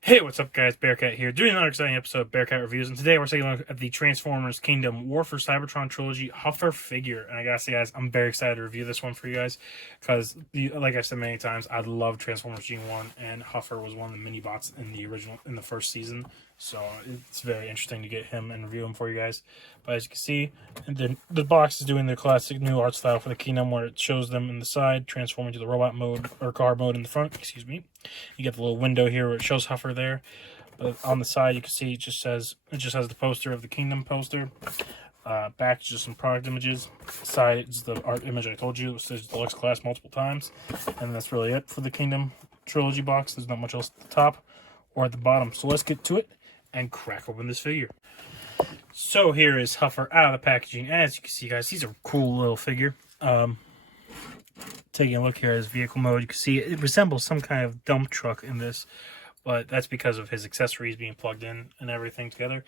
Hey, what's up, guys? Bearcat here, doing another exciting episode of Bearcat Reviews, and today we're taking a look at the Transformers Kingdom War for Cybertron Trilogy Huffer figure. And I gotta say, guys, I'm very excited to review this one for you guys, because, like I said many times, I love Transformers Gene 1, and Huffer was one of the mini-bots in the first season, so it's very interesting to get him and review him for you guys. But as you can see, the box is doing the classic new art style for the Kingdom, where it shows them in the side, transforming to the robot mode, or car mode in the front, excuse me. You get the little window here where it shows Huffer there. But on the side, you can see it just has the poster of the Kingdom poster. Back is just some product images. Side is the art image I told you. It says deluxe class multiple times, and that's really it for the Kingdom Trilogy box. There's not much else at the top or at the bottom. So let's get to it and crack open this figure. So here is Huffer out of the packaging. As you can see, guys, he's a cool little figure. Taking a look here at his vehicle mode, you can see it resembles some kind of dump truck in this, but that's because of his accessories being plugged in and everything together.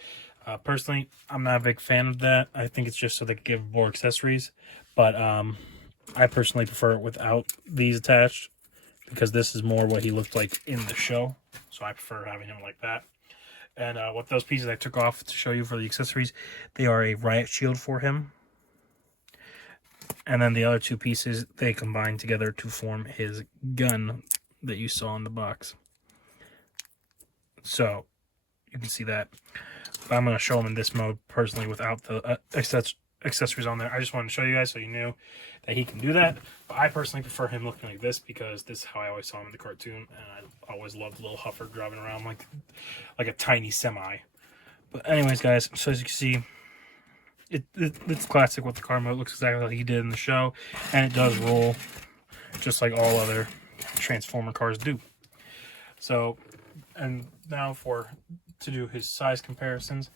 Personally, I'm not a big fan of that. I think it's just so they can give more accessories, but I personally prefer it without these attached, because this is more what he looked like in the show, so I prefer having him like that. And what those pieces I took off to show you for the accessories, they are a riot shield for him. And then the other two pieces, they combine together to form his gun that you saw in the box. So, you can see that. But I'm going to show him in this mode, personally, without the accessories on there. I just wanted to show you guys so you knew that he can do that. But I personally prefer him looking like this, because this is how I always saw him in the cartoon. And I always loved little Huffer driving around like a tiny semi. But anyways, guys, so as you can see, it's classic with the car mode. It looks exactly like he did in the show, and it does roll just like all other Transformer cars do. So, and now to do his size comparisons,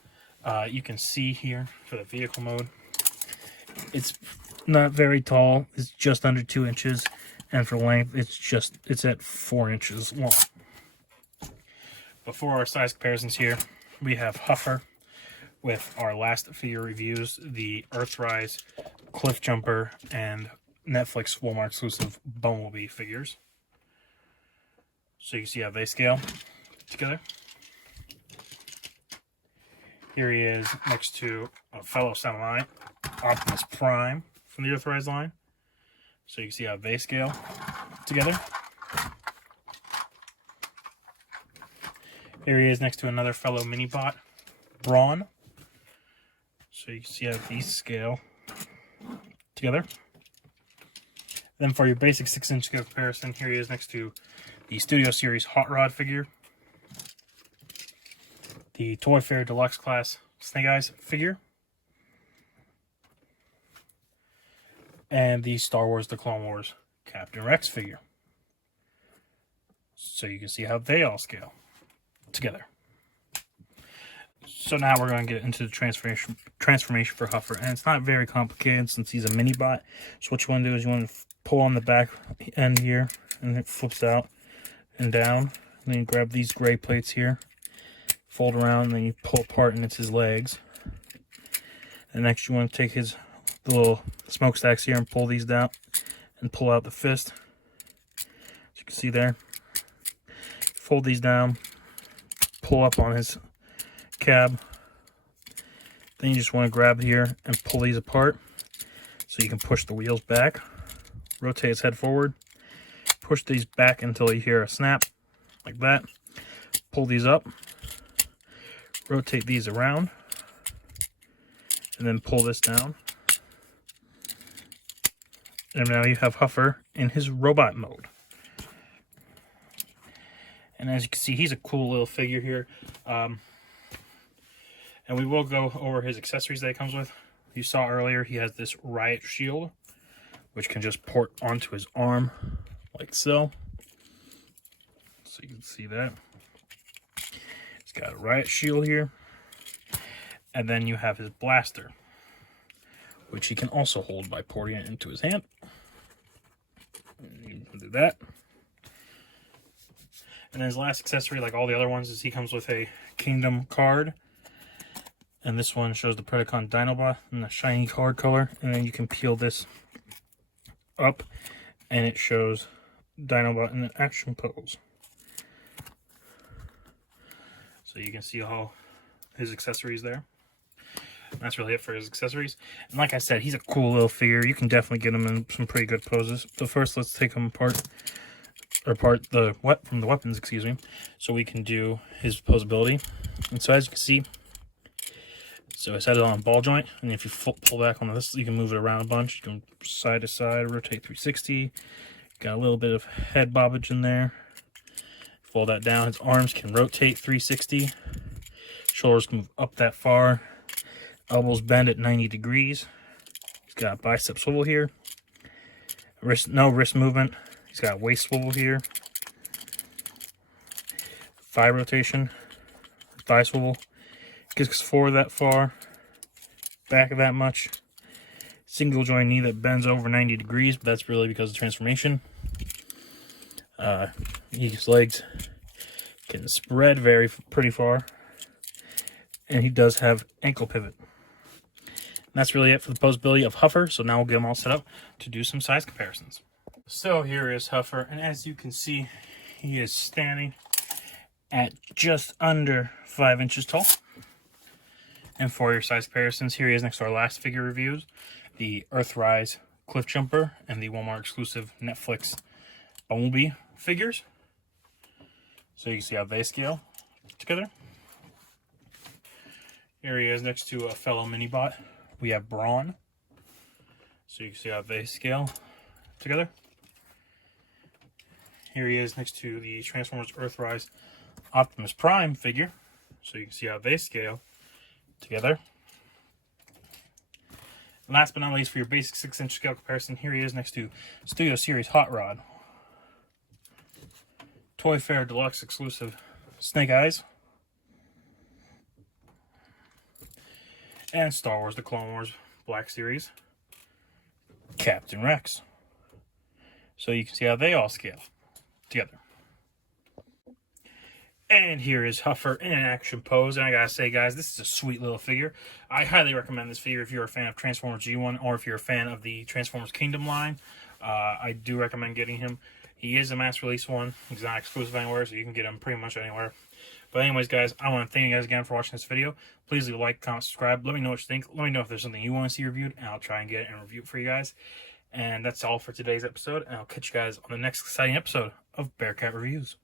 you can see here for the vehicle mode, it's not very tall. It's just under 2 inches, and for length, it's at 4 inches long. But for our size comparisons here, we have Huffer with our last figure reviews, the Earthrise, Cliff Jumper, and Netflix Walmart exclusive Bumblebee figures. So you can see how they scale together. Here he is next to a fellow semi, Optimus Prime from the Earthrise line. So you can see how they scale together. Here he is next to another fellow mini-bot, Brawn. So you can see how these scale together. Then for your basic 6-inch scale comparison, here he is next to the Studio Series Hot Rod figure, the Toy Fair Deluxe Class Snake Eyes figure, and the Star Wars The Clone Wars Captain Rex figure. So you can see how they all scale together. So now we're going to get into the transformation for Huffer, and it's not very complicated since he's a mini bot. So what you want to do is you want to pull on the back end here, and it flips out and down. And then you grab these gray plates here, fold around, and then you pull apart, and it's his legs. And next you want to take the little smokestacks here and pull these down, and pull out the fist. As you can see there, fold these down, pull up on his cab. Then you just want to grab here and pull these apart so you can push the wheels back, rotate his head forward, push these back until you hear a snap like that, pull these up, rotate these around, and then pull this down. And now you have Huffer in his robot mode. And as you can see, he's a cool little figure here. And we will go over his accessories that he comes with. You saw earlier he has this riot shield, which can just port onto his arm like so. So you can see that. He's got a riot shield here. And then you have his blaster, which he can also hold by porting it into his hand. You can do that. And his last accessory, like all the other ones, is he comes with a Kingdom card. And this one shows the Predacon Dinobot in the shiny card color. And then you can peel this up, and it shows Dinobot in an action pose. So you can see all his accessories there. That's really it for his accessories. And like I said, he's a cool little figure. You can definitely get him in some pretty good poses. So first, let's take him apart, or part from the weapons, excuse me, so we can do his posability. And so as you can see, so I set it on a ball joint, and if you pull back on this, you can move it around a bunch. You can side to side, rotate 360. Got a little bit of head bobbage in there. Fold that down. His arms can rotate 360. Shoulders can move up that far. Elbows bend at 90 degrees. He's got bicep swivel here. No wrist movement. He's got waist swivel here. Thigh rotation. Thigh swivel. Kicks forward that far. Back that much. Single joint knee that bends over 90 degrees, but that's really because of transformation. His legs can spread pretty far. And he does have ankle pivot. And that's really it for the posability of Huffer. So now we'll get him all set up to do some size comparisons. So here is Huffer, and as you can see, he is standing at just under 5 inches tall. And for your size comparisons, here he is next to our last figure reviews, the Earthrise Cliff Jumper and the Walmart exclusive Netflix Bumblebee figures. So you can see how they scale together. Here he is next to a fellow mini-bot. We have Brawn. So you can see how they scale together. Here he is next to the Transformers Earthrise Optimus Prime figure. So you can see how they scale together. And last but not least, for your basic 6-inch scale comparison, here he is next to Studio Series Hot Rod, Toy Fair Deluxe exclusive Snake Eyes, and Star Wars The Clone Wars Black Series Captain Rex. So you can see how they all scale together. And here is Huffer in an action pose. And I gotta say, guys, this is a sweet little figure. I highly recommend this figure if you're a fan of Transformers G1 or if you're a fan of the Transformers Kingdom line. I do recommend getting him. He is a mass release one. He's not exclusive anywhere, so you can get him pretty much anywhere. But anyways, guys, I want to thank you guys again for watching this video. Please leave a like, comment, subscribe. Let me know what you think. Let me know if there's something you want to see reviewed, and I'll try and get it and review it for you guys. And that's all for today's episode, and I'll catch you guys on the next exciting episode of Bearcat Reviews.